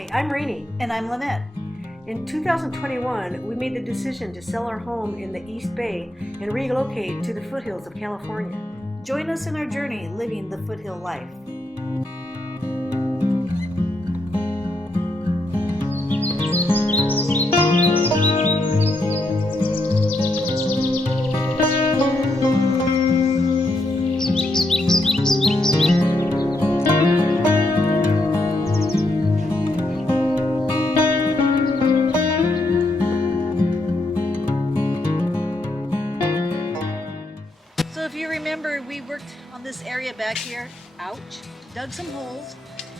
Hi, I'm Rainey. And I'm Lynette. In 2021, we made the decision to sell our home in the East Bay and relocate to the foothills of California. Join us in our journey living the foothill life. So if you remember, we worked on this area back here, dug some holes,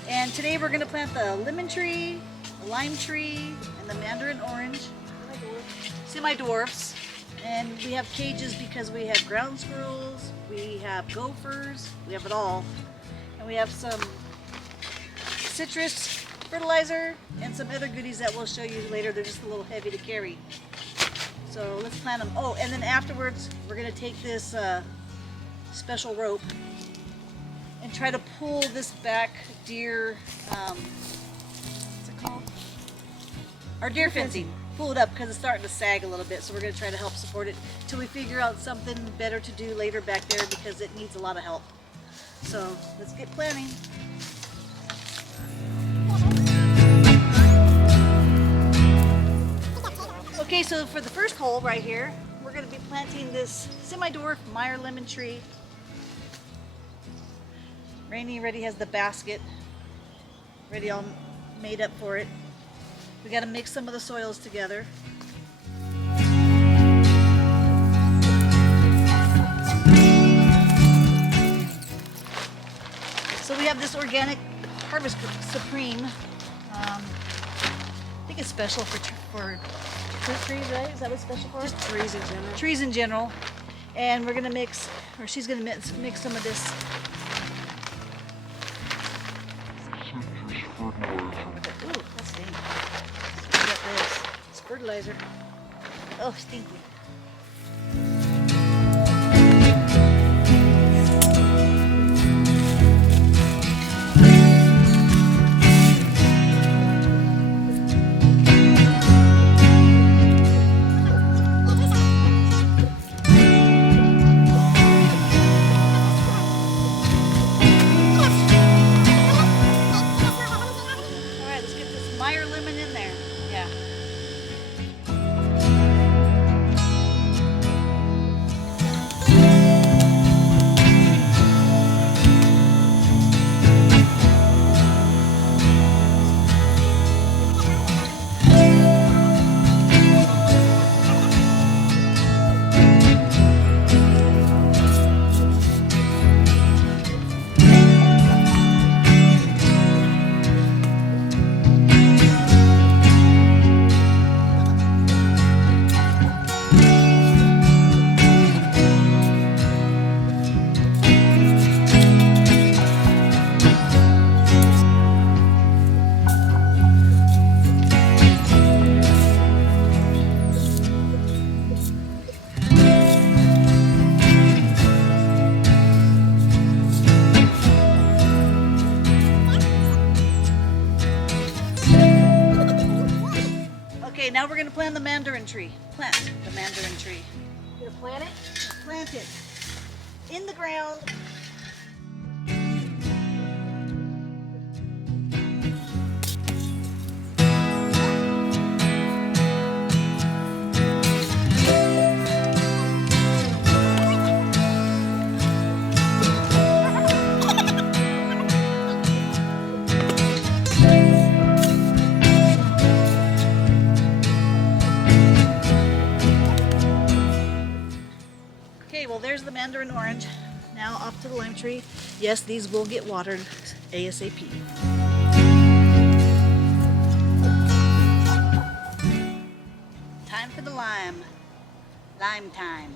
and today we're going to plant the lemon tree, the lime tree, and the mandarin orange, semi-dwarfs. And we have cages because we have ground squirrels, we have gophers, we have it all. And we have some citrus fertilizer and some other goodies that we'll show you later. They're just a little heavy to carry. So let's plant them. Oh, and then afterwards, we're gonna take this special rope and try to pull this back deer, what's it called? Our deer fencing. Pull it up because it's starting to sag a little bit. So we're gonna try to help support it till we figure out something better to do later back there because it needs a lot of help. So let's get planting. Okay, so for the first hole right here, we're going to be planting this semi-dwarf Meyer Lemon tree. Rainey already has the basket ready, all made up for it. We got to mix some of the soils together. So we have this organic Harvest Supreme. I think it's special for fruit trees, right? Is that what's special for? Just trees in general. Trees in general. And we're gonna mix, or she's gonna mix some of this. Ooh, that stinks. We got this. It's fertilizer. Oh, stinky. Meyer Lemon in there. Yeah. Okay, now we're going to plant the mandarin tree. Plant the mandarin tree. You gonna plant it? Plant it in the ground. Okay, well there's the mandarin orange. Now off to the lime tree. Yes, these will get watered ASAP. Time for the lime. Lime time.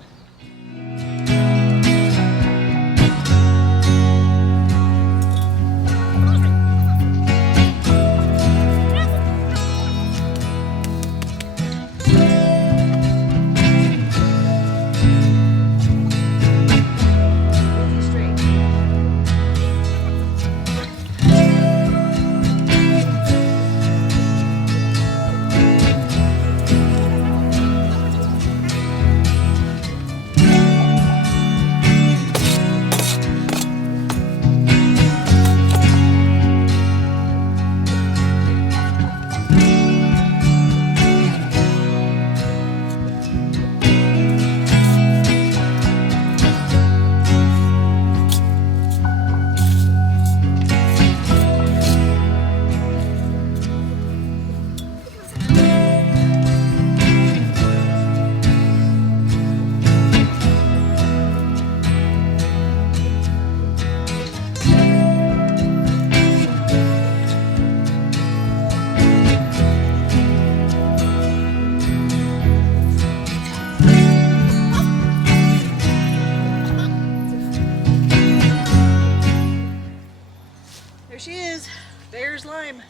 There's Lime.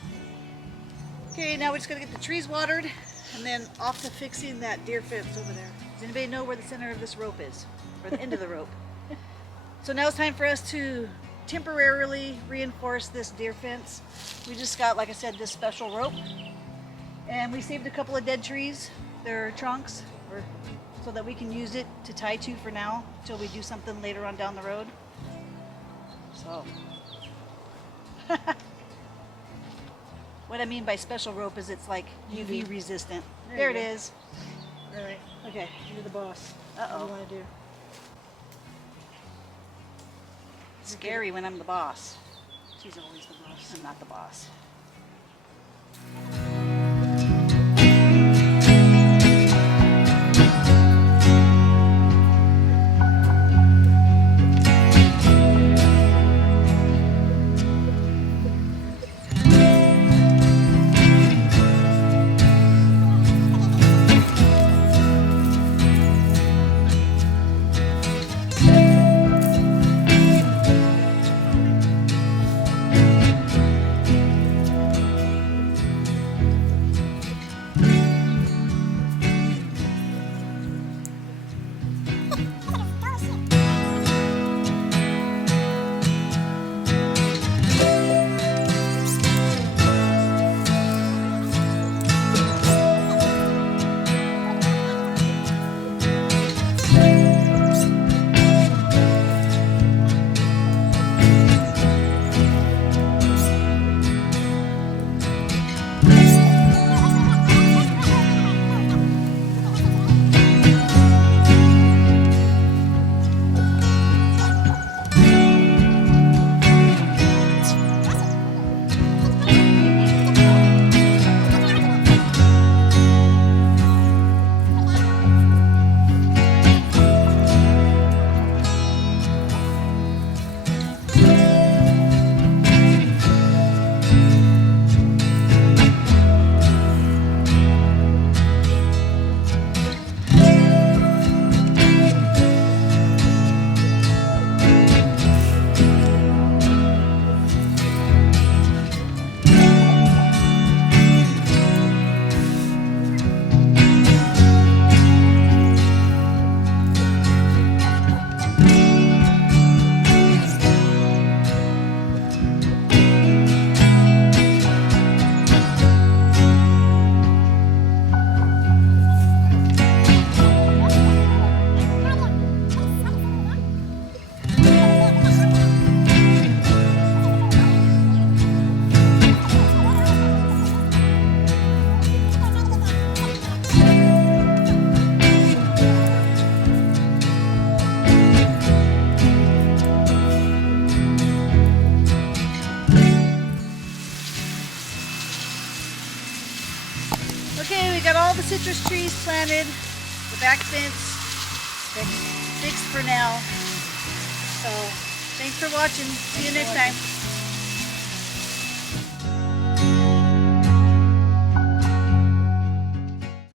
Okay, now we're just gonna get the trees watered and then off to fixing that deer fence over there. Does anybody know where the center of this rope is? Or the end of the rope? So now it's time for us to temporarily reinforce this deer fence. We just got, like I said, this special rope. And we saved a couple of dead trees, their trunks, so that we can use it to tie to for now, until we do something later on down the road. So, what I mean by special rope is it's like UV resistant. There it is. All right. Okay. You're the boss. What do you want to do? It's scary when I'm the boss. She's always the boss. I'm not the boss. Okay, we got all the citrus trees planted, the back fence fixed for now. So, thanks for watching. See you next time.